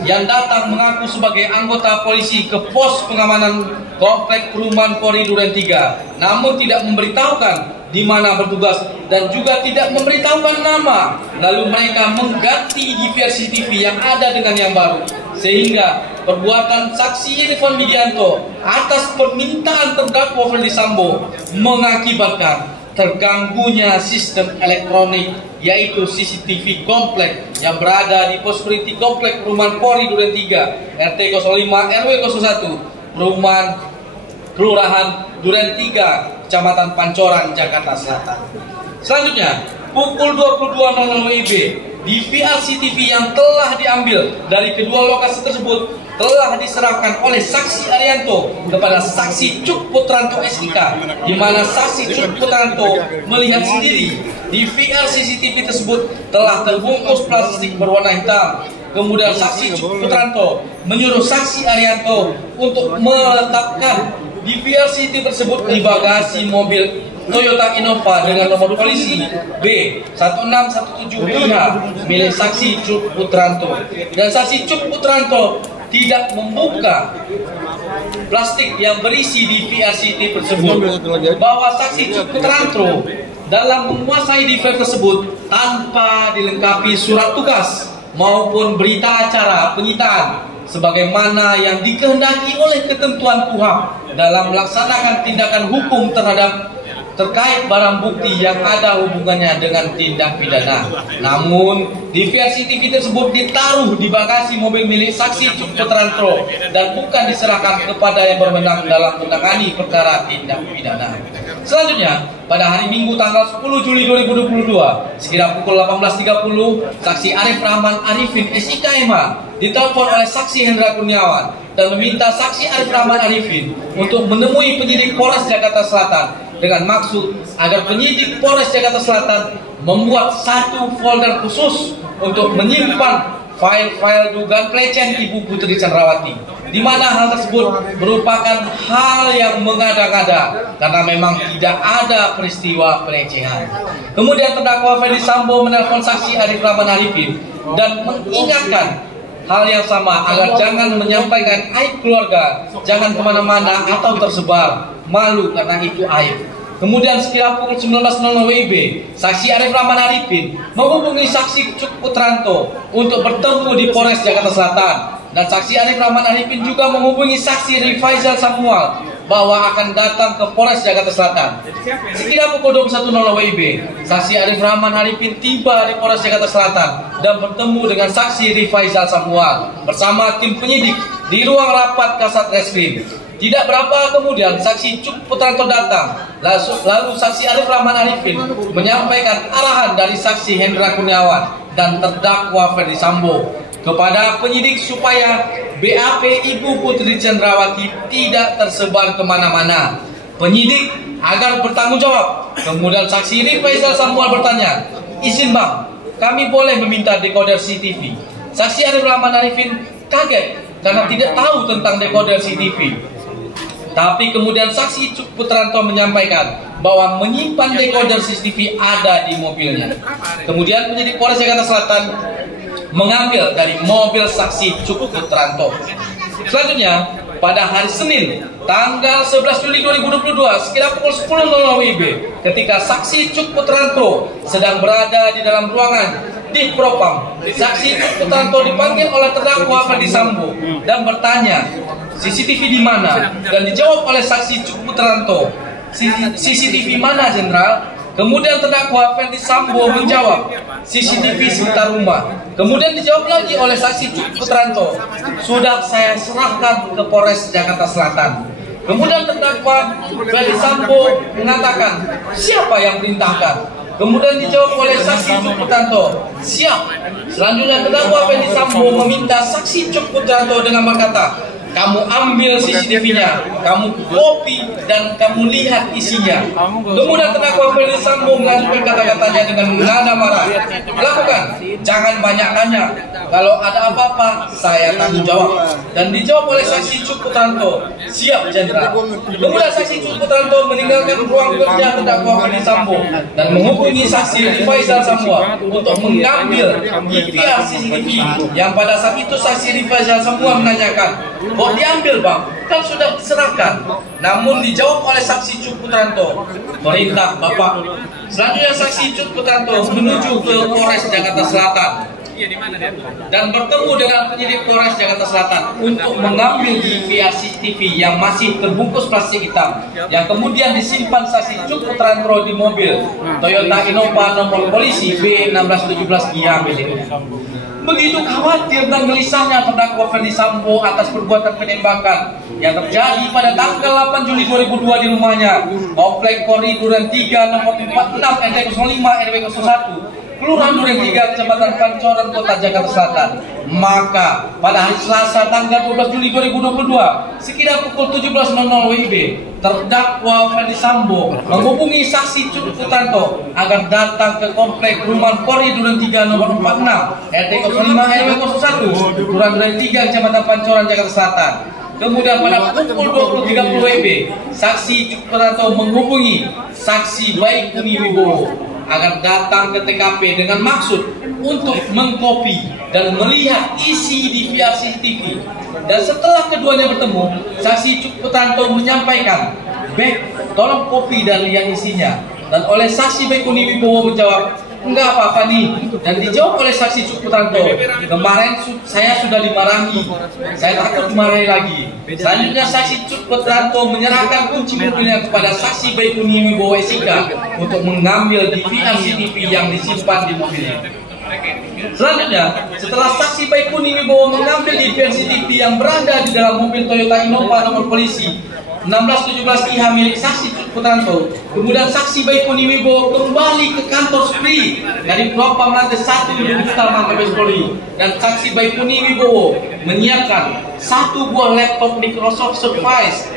yang datang mengaku sebagai anggota polisi ke pos pengamanan Komplek Perumahan Polri Duren 3, namun tidak memberitahukan di mana bertugas dan juga tidak memberitahukan nama. Lalu mereka mengganti DVR CCTV yang ada dengan yang baru, sehingga perbuatan saksi Irfan Widianto atas permintaan terdakwa Ferdi Sambo mengakibatkan terganggunya sistem elektronik, yaitu CCTV komplek yang berada di pos security Komplek Perumahan Polri Duren 3 RT 05 RW 01 Perumahan Kelurahan Duren 3 Kecamatan Pancoran, Jakarta Selatan. Selanjutnya, pukul 22.00 WIB, DVR CCTV yang telah diambil dari kedua lokasi tersebut telah diserahkan oleh saksi Arianto kepada saksi Cuk Putranto SIK, di mana saksi Cuk Putranto melihat sendiri DVR CCTV tersebut telah terbungkus plastik berwarna hitam. Kemudian saksi Cuk Putranto menyuruh saksi Arianto untuk meletakkan DVR CCTV tersebut di bagasi mobil Toyota Innova dengan nomor polisi B1617IH milik saksi Cuk Putranto, dan saksi Cuk Putranto tidak membuka plastik yang berisi DVR CCTV tersebut, bahwa saksi Cuk Putranto dalam menguasai DVR tersebut tanpa dilengkapi surat tugas maupun berita acara penyitaan sebagaimana yang dikehendaki oleh ketentuan KUHP dalam melaksanakan tindakan hukum terkait barang bukti yang ada hubungannya dengan tindak pidana. Namun, DVR CCTV tersebut ditaruh di bagasi mobil milik saksi Cuk Putranto dan bukan diserahkan kepada yang berwenang dalam menangani perkara tindak pidana. Selanjutnya, pada hari Minggu tanggal 10 Juli 2022, sekira pukul 18.30, saksi Arif Rahman Arifin SIK MH ditelepon oleh saksi Hendra Kurniawan dan meminta saksi Arif Rahman Arifin untuk menemui penyidik Polres Jakarta Selatan dengan maksud agar penyidik Polres Jakarta Selatan membuat satu folder khusus untuk menyimpan file-file dugaan pelecehan Ibu Putri Chandrawati, di mana hal tersebut merupakan hal yang mengada-ngada karena memang tidak ada peristiwa pelecehan. Kemudian terdakwa Ferdi Sambo menelpon saksi Arif Rahman Arifin dan mengingatkan hal yang sama agar jangan menyampaikan aib keluarga, jangan kemana-mana atau tersebar, malu karena itu aib. Kemudian sekira pukul 19.00 WIB, saksi Arif Rahman Arifin menghubungi saksi Cuk Putranto untuk bertemu di Polres Jakarta Selatan, dan saksi Arif Rahman Arifin juga menghubungi saksi Rifaizal Samuel bahwa akan datang ke Polres Jakarta Selatan. Sekira pukul 21.00 WIB, saksi Arif Rahman Arifin tiba di Polres Jakarta Selatan dan bertemu dengan saksi Rifaizal Samuel bersama tim penyidik di ruang rapat Kasat Reskrim. Tidak berapa kemudian saksi Cuk Putranto datang, lalu saksi Arif Rahman Arifin menyampaikan arahan dari saksi Hendra Kurniawan dan terdakwa Ferdi Sambo kepada penyidik supaya BAP Ibu Putri Chandrawati tidak tersebar kemana-mana. Penyidik agar bertanggung jawab. Kemudian saksi Rifaizal Samuel bertanya, "Izin bang, kami boleh meminta dekoder CCTV?" Saksi Arif Rahman Arifin kaget karena tidak tahu tentang dekoder CCTV. Tapi kemudian saksi Cuk Putranto menyampaikan bahwa menyimpan dekoder CCTV ada di mobilnya. Kemudian penyidik Polres Jakarta Selatan mengambil dari mobil saksi Cuk Putranto. Selanjutnya, pada hari Senin, tanggal 11 Juli 2022, sekira pukul 10.00 WIB, ketika saksi Cuk Putranto sedang berada di dalam ruangan di Propam, saksi Cuk Putranto dipanggil oleh terdakwa Ferdi Sambo dan bertanya, "CCTV di mana?" Dan dijawab oleh saksi Cuk Putranto, "CCTV mana, Jenderal?" Kemudian terdakwa Ferdi Sambo menjawab, "CCTV sekitar rumah." Kemudian dijawab lagi oleh saksi Cuk Putranto, "Sudah saya serahkan ke Polres Jakarta Selatan." Kemudian terdakwa Ferdi Sambo mengatakan, "Siapa yang perintahkan?" Kemudian dijawab oleh saksi Cuk Putranto, siap. Selanjutnya terdakwa Ferdi Sambo meminta saksi Cuk Putranto dengan berkata, kamu ambil CCTV-nya, kamu copy dan kamu lihat isinya. Kemudian terdakwa Ferdi Sambo melanjutkan kata-katanya dengan nada marah. Lakukan, jangan banyak tanya. Kalau ada apa-apa, saya tanggung jawab. Dan dijawab oleh saksi Cuk Putranto, siap jenderal. Kemudian saksi Cuk Putranto meninggalkan ruang kerja terdakwa Ferdi Sambo dan menghubungi saksi Rifaizal Samua untuk mengambil DVR CCTV yang pada saat itu saksi Rifaizal Samua menanyakan, kok diambil bang? Kan sudah diserahkan. Namun dijawab oleh saksi Cuk Putranto, perintah bapak. Selanjutnya saksi Cuk Putranto menuju ke Polres Jakarta Selatan dan bertemu dengan penyidik Polres Jakarta Selatan untuk mengambil DVR CCTV yang masih terbungkus plastik hitam yang kemudian disimpan saksi Cuk Putranto di mobil Toyota Innova nomor polisi B1617 Gia miliknya. Begitu khawatir dan gelisahnya terdakwa Ferdi Sambo atas perbuatan penembakan yang terjadi pada tanggal 8 Juli 2002 di rumahnya, Komplek Polri Duren 3 nomor 46 RT05 RW 01, Kelurahan Duren 3, Kecamatan Pancoran, Kota Jakarta Selatan. Maka pada hari Selasa tanggal 12 Juli 2022 sekitar pukul 17.00 WIB, terdakwa Ferdi Sambo menghubungi saksi Cuk Putranto agar datang ke komplek Rumah Polri Duren 3 nomor 46 RT05 RW 01 Kelurahan Duren 3, Kecamatan Pancoran, Jakarta Selatan. Kemudian pada pukul 20.30 WIB, saksi Cuk Putranto menghubungi saksi Baikuni Wibowo agar datang ke TKP dengan maksud untuk mengkopi dan melihat isi DVR CCTV. Dan setelah keduanya bertemu, saksi Cuk Putranto menyampaikan, "Bek, tolong kopi dan lihat isinya." Dan oleh saksi Baikuni Wibowo menjawab, "Enggak apa-apa nih." Dan dijawab oleh saksi Cuk Putranto, "Kemarin saya sudah dimarahi, saya takut dimarahi lagi." Selanjutnya saksi Cuk Putranto menyerahkan kunci mobilnya kepada saksi Baikuni Wibowo SIK untuk mengambil DVR CCTV yang disimpan di mobilnya. Selanjutnya, setelah saksi Baikuni Wibowo mengambil DVR CCTV yang berada di dalam mobil Toyota Innova nomor polisi 1617 IH milik saksi Cuk Putranto, kemudian saksi Baikuni Wibowo kembali ke kantor Supri dari Propam lantai 1 Gedung Utama Mabes Polri, dan saksi Baikuni Wibowo menyiapkan satu buah laptop Microsoft Surface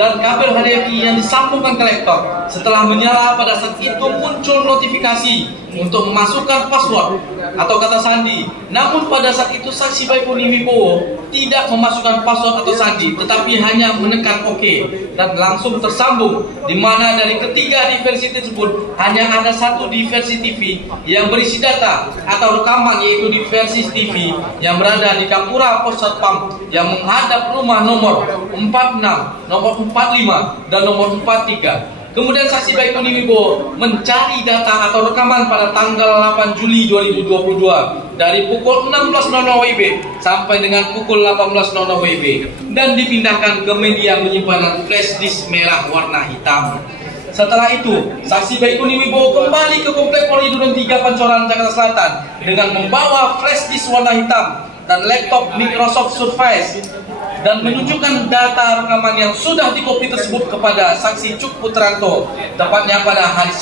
dan kabel HDMI yang disambungkan ke laptop. Setelah menyala, pada saat itu muncul notifikasi untuk memasukkan password atau kata sandi. Namun pada saat itu saksi Baikuni Wibowo tidak memasukkan password atau sandi, tetapi hanya menekan OK dan langsung tersambung, di mana dari ketiga diversi tersebut hanya ada satu diversi TV yang berisi data atau rekaman, yaitu diversi TV yang berada di Kapura Pos Satpam yang menghadap rumah nomor 46, nomor 45 dan nomor 43. Kemudian saksi Baikuni Wibowo mencari data atau rekaman pada tanggal 8 Juli 2022 dari pukul 16.00 WIB sampai dengan pukul 18.00 WIB dan dipindahkan ke media penyimpanan flash disk merah warna hitam. Setelah itu, saksi Baikuni Wibowo kembali ke Komplek Polri Duren 3 Pancoran, Jakarta Selatan dengan membawa flash disk warna hitam dan laptop Microsoft Surface dan menunjukkan data rekaman yang sudah dikopi tersebut kepada saksi Cuk Putranto, tepatnya pada hari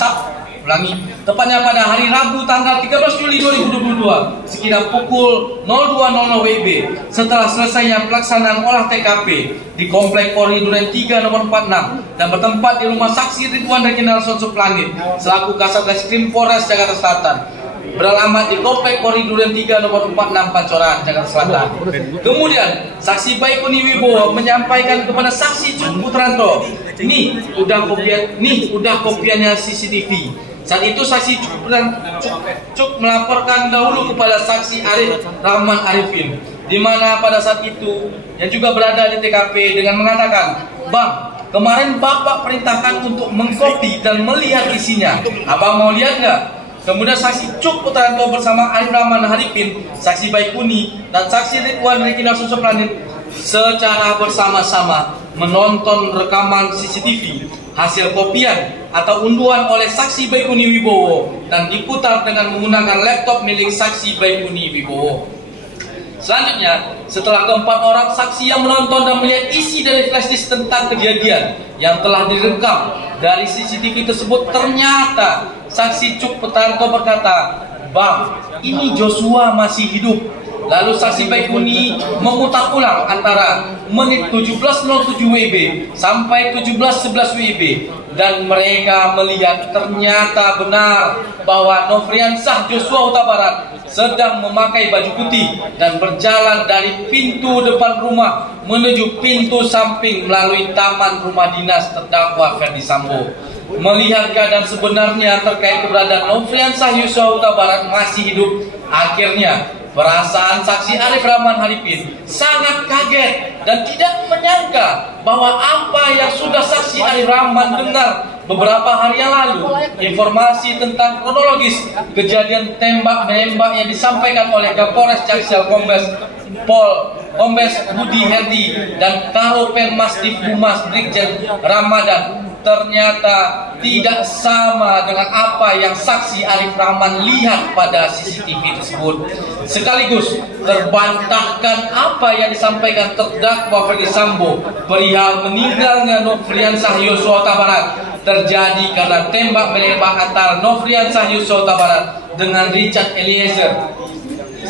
tepatnya pada hari Rabu tanggal 13 Juli 2022 sekitar pukul 02.00 WIB. Setelah selesainya pelaksanaan olah TKP di Komplek Polri Duren 3 nomor 46 dan bertempat di rumah saksi Ridwan Reginald Sonsoplanit selaku Kasat Reskrim Polres Jakarta Selatan, beralamat di Komplek Polri Duren 3 nomor 46 Pancoran, Jakarta Selatan. Kemudian saksi Baikuni Wibowo menyampaikan kepada saksi Cuk Putranto, ini udah kopiannya CCTV. Saat itu saksi Cuk melaporkan dahulu kepada saksi Arif Rahman Arifin, di mana pada saat itu yang juga berada di TKP dengan mengatakan, "Bang, kemarin Bapak perintahkan untuk mengkopi dan melihat isinya. Abang mau lihat nggak?" Kemudian saksi Cuk Putranto bersama Arif Rahman Arifin, saksi Baikuni dan saksi Ridwan Reginald Sonsoplanit secara bersama-sama menonton rekaman CCTV hasil kopian atau unduhan oleh saksi Baikuni Wibowo dan diputar dengan menggunakan laptop milik saksi Baikuni Wibowo. Selanjutnya, setelah keempat orang saksi yang menonton dan melihat isi dari flash disk tentang kejadian yang telah direkam dari CCTV tersebut, ternyata saksi Cuk Putranto berkata, "Bang, ini Joshua masih hidup." Lalu saksi Baikuni memutar ulang antara menit 17.07 WIB sampai 17.11 WIB, dan mereka melihat ternyata benar bahwa Nofriansah Joshua Huta Barat sedang memakai baju putih dan berjalan dari pintu depan rumah menuju pintu samping melalui taman rumah dinas terdakwa Ferdi Sambo. Melihat keadaan sebenarnya terkait keberadaan Nofriansah Joshua Huta Barat masih hidup, akhirnya perasaan saksi Arif Rahman Arifin sangat kaget dan tidak menyangka bahwa apa yang sudah saksi Arif Rahman dengar beberapa hari yang lalu, informasi tentang kronologis kejadian tembak-menembak yang disampaikan oleh Kapolres Jaksel Kombes Budi Herdi dan Karo Penmasdif Humas Brigjen Ramadan ternyata tidak sama dengan apa yang saksi Arif Rahman lihat pada CCTV tersebut. Sekaligus terbantahkan apa yang disampaikan terdakwa Ferdi Sambo perihal meninggalnya Nofriansah Joshua Huta Barat terjadi karena tembak menembak antara Nofriansah Joshua Huta Barat dengan Richard Eliezer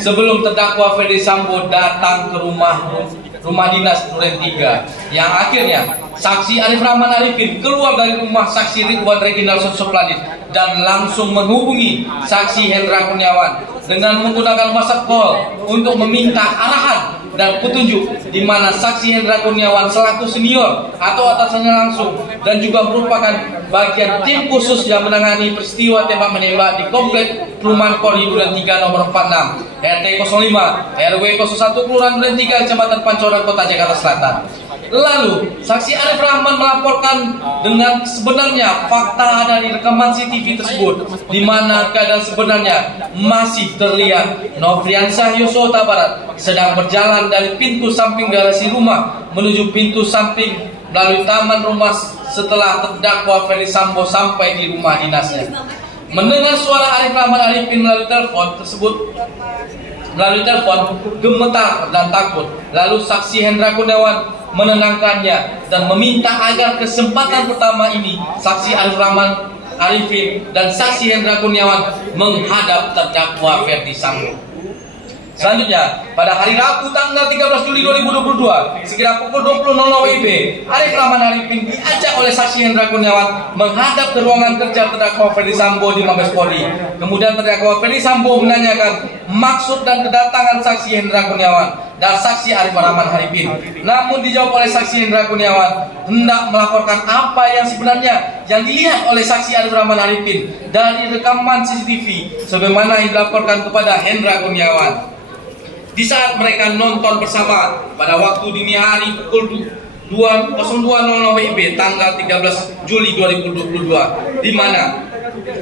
sebelum terdakwa Ferdi Sambo datang ke rumah dinas Duren 3, yang akhirnya saksi Arif Rahman Arifin keluar dari rumah saksi Ridwan Reginald Sosopladit dan langsung menghubungi saksi Hendra Kurniawan dengan menggunakan WhatsApp call untuk meminta arahan dan petunjuk, di mana saksi Hendra Kurniawan selaku senior atau atasannya langsung dan juga merupakan bagian tim khusus yang menangani peristiwa tembak menembak di komplek perumahan Polri Duren 3 nomor 46 RT 05 RW 01 Kelurahan Duren 3 Kecamatan Pancoran Kota Jakarta Selatan. Lalu saksi Arif Rahman melaporkan dengan sebenarnya fakta dari rekaman CCTV tersebut, di mana keadaan sebenarnya masih terlihat Nofriansah Joshua Huta Barat sedang berjalan dari pintu samping garasi rumah menuju pintu samping melalui taman rumah setelah terdakwa Ferdi Sambo sampai di rumah dinasnya. Mendengar suara Arif Rahman Arifin melalui telepon gemetar dan takut. Lalu saksi Hendra Kurniawan menenangkannya dan meminta agar kesempatan pertama ini saksi Arif Rahman Arifin dan saksi Hendra Kurniawan menghadap terdakwa Ferdi Sambo. Selanjutnya, pada hari Rabu tanggal 13 Juli 2022, sekira pukul 20.00 WIB, Arif Rahman Arifin diajak oleh saksi Hendra Kurniawan menghadap ke ruangan kerja terdakwa Ferdi Sambo di Mabes Polri. Kemudian terdakwa Ferdi Sambo menanyakan maksud dan kedatangan saksi Hendra Kurniawan dan saksi Arif Rahman Arifin. Namun dijawab oleh saksi Hendra Kurniawan hendak melaporkan apa yang sebenarnya yang dilihat oleh saksi Arif Rahman Arifin dari rekaman CCTV sebagaimana yang dilaporkan kepada Hendra Kurniawan. Di saat mereka nonton bersama pada waktu dini hari pukul 02.00 WIB tanggal 13 Juli 2022, di mana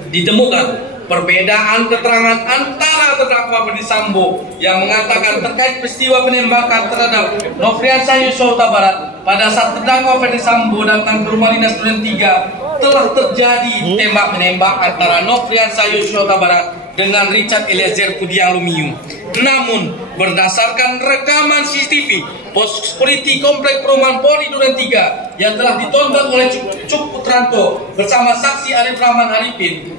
ditemukan perbedaan keterangan antara terdakwa Ferdi Sambo yang mengatakan terkait peristiwa penembakan terhadap Nofriansah Joshua Huta Barat pada saat terdakwa Ferdi Sambo datang ke rumah dinas Duren 3 telah terjadi tembak menembak antara Nofriansah Joshua Huta Barat dengan Richard Eliezer Pudiang Lumiu. Namun berdasarkan rekaman CCTV pos security komplek perumahan Polri Duren 3 yang telah ditonton oleh Cuk Putranto bersama saksi Arif Rahman Arifin,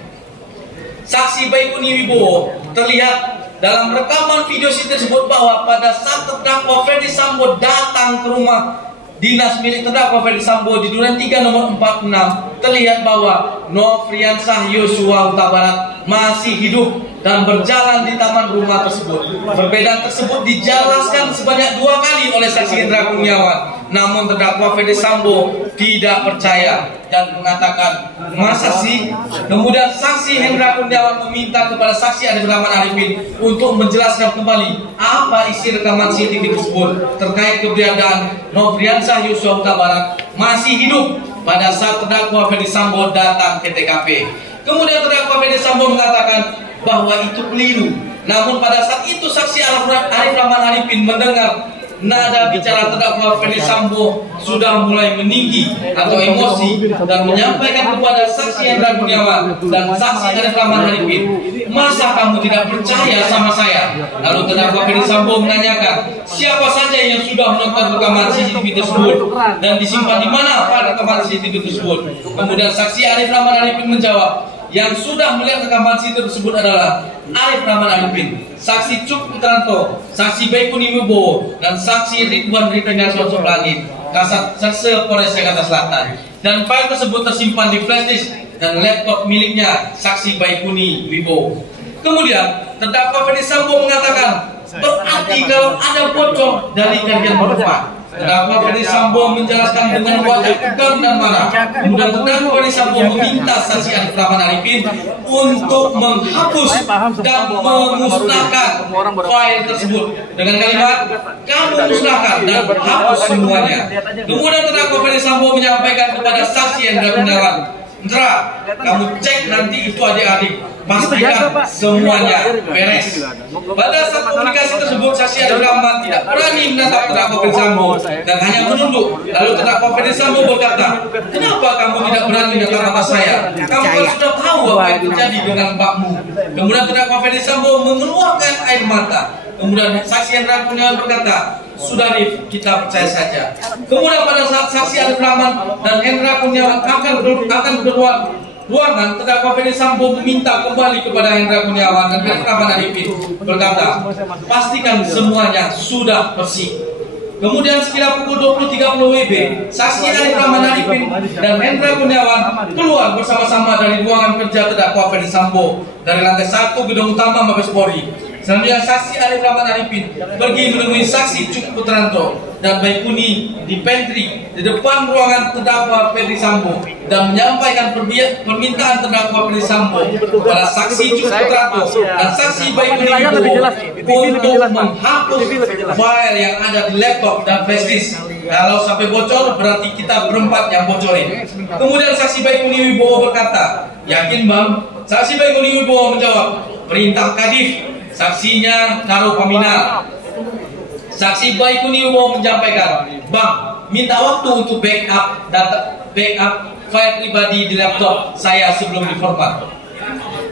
saksi Baikuni Wibowo, terlihat dalam rekaman video tersebut bahwa pada saat terdakwa Ferdi Sambo datang ke rumah dinas milik terdakwa Ferdi Sambo di Duren 3 nomor 46, terlihat bahwa Nofriansah Joshua Huta Barat masih hidup dan berjalan di taman rumah tersebut. Perbedaan tersebut dijelaskan sebanyak 2 kali oleh saksi Hendra Kurniawan. Namun terdakwa Ferdi Sambo tidak percaya dan mengatakan, masa sih? Kemudian saksi Hendra Kurniawan meminta kepada saksi Arif Rahman Arifin untuk menjelaskan kembali apa isi rekaman CCTV tersebut terkait keberadaan Nofriansah Joshua Huta Barat masih hidup pada saat terdakwa Ferdi Sambo datang ke TKP. Kemudian terdakwa Ferdi Sambo mengatakan bahwa itu keliru. Namun pada saat itu saksi Arif Rahman Arifin mendengar nada bicara terdakwa Ferdi Sambo sudah mulai meninggi atau emosi dan menyampaikan kepada saksi Hendra Kurniawan dan saksi Arif Rahman Arifin, masa kamu tidak percaya sama saya? Lalu terdakwa Ferdi Sambo menanyakan siapa saja yang sudah menonton rekaman CCTV tersebut dan disimpan di mana rekaman CCTV tersebut. Kemudian saksi Arif Rahman Arifin menjawab, Yang sudah melihat rekaman CCTV tersebut adalah Arif Rahman Arifin, saksi Cuk Putranto, saksi Baikuni Wibowo, dan saksi Ridwan Rikanyar Soplani, Kasat Serse Polres Jakarta Selatan. Dan file tersebut tersimpan di flash disk dan laptop miliknya saksi Baikuni Wibowo. Kemudian terdakwa Ferdi Sambo mengatakan, berarti kalau ada bocor dari kalian berempat. Terdakwa Ferdi Sambo menjelaskan dengan wajah tegang dan marah. Kemudian terdakwa Ferdi Sambo meminta saksi Arif Rahman Arifin untuk menghapus dan memusnahkan file tersebut dengan kalimat, kamu musnahkan dan hapus semuanya. Kemudian terdakwa Ferdi Sambo menyampaikan kepada saksi Hendra Gunawan, Hendra, kamu cek nanti itu adik-adik, pastikan semuanya beres. Pada saat komunikasi tersebut, saksi Arif Rahman tidak berani menatap terdakwa Ferdi Sambo dan hanya menunduk. Lalu terdakwa Ferdi Sambo berkata, kenapa kamu tidak berani menatap mata saya? Kamu kan sudah tahu apa yang terjadi dengan mbakmu. Kemudian terdakwa Ferdi Sambo mengeluarkan air mata. Kemudian saksi Hendra Gunawan berkata, sudah Rif, kita percaya saja. Kemudian pada saat saksi Arif Rahman dan Hendra Gunawan akan keluar ruangan, terdakwa Ferdi Sambo meminta kembali kepada Hendra Gunawan dan Arif Rahman Arifin, berkata, pastikan semuanya sudah bersih. Kemudian sekira pukul 20.30 WIB, saksi Arif Rahman Arifin dan Hendra Gunawan keluar bersama-sama dari ruangan kerja terdakwa Ferdi Sambo dari lantai 1 gedung utama Mabes Polri. Selanjutnya saksi Arif Rahman Arifin pergi menemui saksi Cuk Putranto dan Baikuni di pantry di depan ruangan terdakwa Ferdi Sambo dan menyampaikan permintaan terdakwa Ferdi Sambo kepada saksi Cuk Putranto dan saksi Baikuni untuk menghapus file yang ada di laptop dan flash disk. Kalau sampai bocor berarti kita berempat yang bocorin. Kemudian saksi Baikuni Wibowo berkata, yakin bang? Saksi Baikuni Wibowo menjawab, perintah Kadif. Saksinya Karo Paminal. Saksi Baikuni Wibowo menyampaikan, bang, minta waktu untuk backup file pribadi di laptop saya sebelum diformat.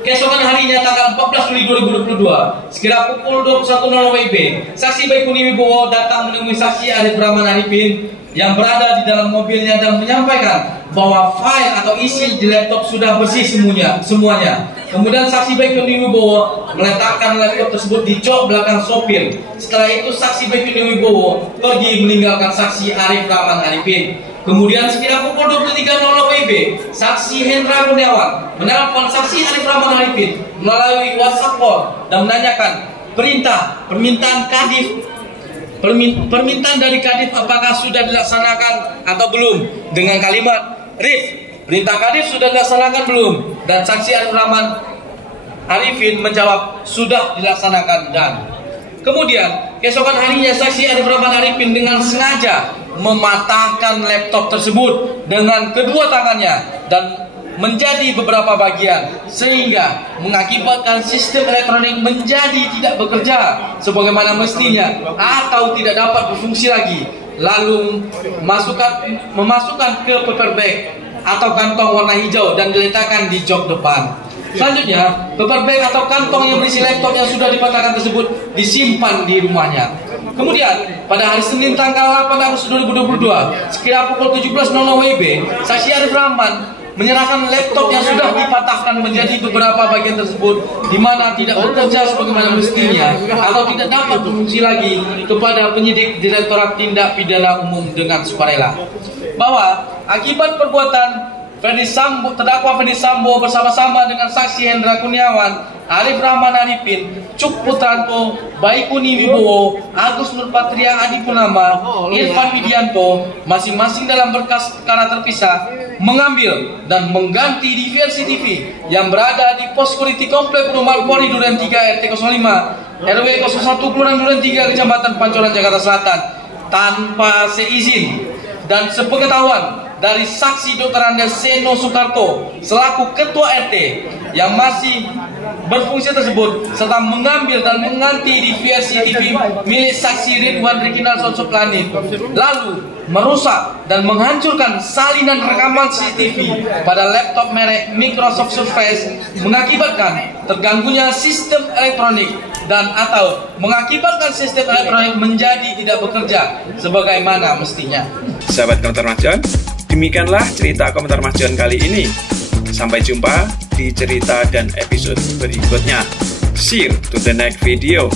Keesokan harinya tanggal 14 Juli 2022, sekira pukul 21.00 WIB, saksi Baikuni Wibowo datang menemui saksi Arif Rahman Arifin yang berada di dalam mobilnya dan menyampaikan bahwa file atau isi di laptop sudah bersih semuanya. Kemudian saksi Baikuni Wibowo meletakkan laptop tersebut di jok belakang sopir. Setelah itu saksi Baikuni Wibowo pergi meninggalkan saksi Arif Rahman Arifin. Kemudian sekira pukul 23.00 WIB, saksi Hendra Gunawan menelpon saksi Arif Rahman Arifin melalui WhatsApp call dan menanyakan permintaan dari Kadif apakah sudah dilaksanakan atau belum, dengan kalimat, Rif, perintah Kadif sudah dilaksanakan belum? Dan saksi Arif Rahman Arifin menjawab sudah dilaksanakan. Dan kemudian keesokan harinya saksi Arif Rahman Arifin dengan sengaja mematahkan laptop tersebut dengan kedua tangannya dan menjadi beberapa bagian sehingga mengakibatkan sistem elektronik menjadi tidak bekerja sebagaimana mestinya atau tidak dapat berfungsi lagi, lalu memasukkan ke paper bag atau kantong warna hijau dan diletakkan di jok depan. Selanjutnya, paper bag atau kantong yang berisi laptop yang sudah dipatahkan tersebut disimpan di rumahnya. Kemudian, pada hari Senin tanggal 8 Agustus 2022, sekira pukul 17.00 WIB, saksi Arif Rahman menyerahkan laptop yang sudah dipatahkan menjadi beberapa bagian tersebut di mana tidak bekerja sebagaimana mestinya atau tidak dapat berfungsi lagi kepada penyidik Direktorat Tindak Pidana Umum dengan sukarela. Bahwa akibat perbuatan terdakwa Ferdi Sambo bersama-sama dengan saksi Hendra Gunawan, Arif Rahman Arifin, Cuk Putranto, Baikuni Wibowo, Agus Nurpatria Adipurnama, Irfan Widianto, masing-masing dalam berkas perkara terpisah, mengambil dan mengganti di versi TV yang berada di pos security komplek Perumahan Polri Duren 3 RT 05 RW 01 Kelurahan Duren 3 Kecamatan Pancoran Jakarta Selatan tanpa seizin dan sepengetahuan dari saksi Dr. Andes Seno Soekarto selaku ketua RT yang masih berfungsi tersebut, serta mengambil dan mengganti di versi TV milik saksi Ridwan Rikanyar Soplani, lalu merusak dan menghancurkan salinan rekaman CCTV pada laptop merek Microsoft Surface, mengakibatkan terganggunya sistem elektronik dan atau mengakibatkan sistem elektronik menjadi tidak bekerja sebagaimana mestinya. Sahabat komentar Mas John, demikianlah cerita komentar Mas John kali ini. Sampai jumpa di di cerita dan episode berikutnya. See you to the next video.